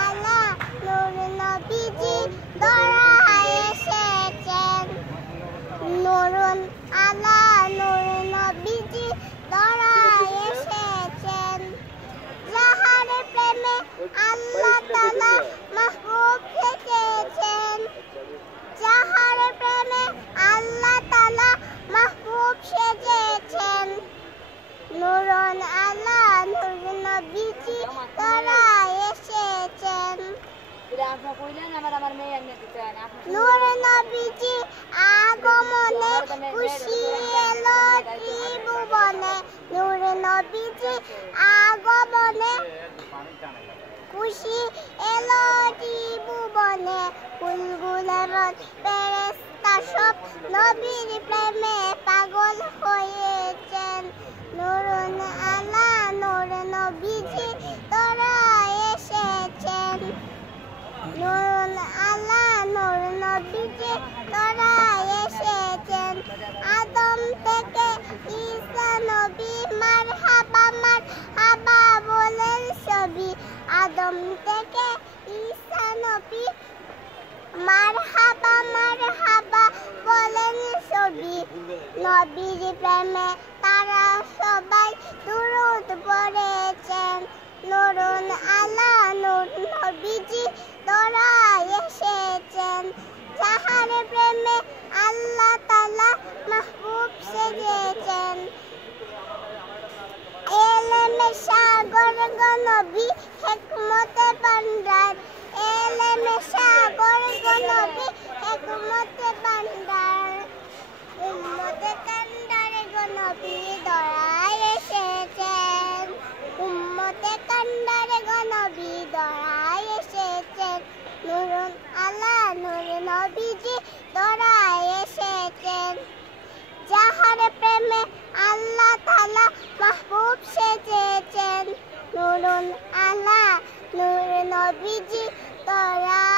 আলা নূর নবীজি দরায় এসেছেন নূরুন আলা নূর নবীজি দরায় এসেছেন যাহার প্রেমে আল্লাহ তাআলা মাহবুব সেজেছেন যাহার প্রেমে আল্লাহ তাআলা মাহবুব সেজেছেন নূরুন আলা নূর নবীজি দরায় এসেছেন নূর নবীজি আগমনে খুশি এলো ত্রিভুবনে নূর নবীজি আগমনে খুশি এলো ত্রিভুবনে কুলগুলের ফেরেশতা সব নবীর প্রেমে পাগল হয়েছেন নূরুন আলা নূর নবীজি দরায় এসেছেন নূরুন আলা নূর নবীজি দরায় এসেছেন আদম থেকে ঈসা নবী মারহাবা মারহাবা বলেন সবই আদম থেকে ঈসা নবী মারহাবা মারহাবা বলেন সবই নবীর প্রেমে তারা সবাই দুরূদ পড়েছেন নূরুন আলা নূর নবীজি দরায় এসেছেন যাহার প্রেমে আল্লাহ তাআলা মাহবুব সেজেছেন এলেমে সাগর গো নবী হিকমতে ভান্ডার এলেমে সাগর গো নবী হিকমতে ভান্ডার উম্মতে কান্ডারে গো নবী দরায় এসেছেন উম্মতে কান্ডারে গো নবী দরায় এসেছেন নূরুন আলা নূর নবীজি দরায় এসেছেন যাহার প্রেমে আল্লাহ তাআলা মাহবুব সেজেছেন নূরুন আলা নূর নবীজি দরায়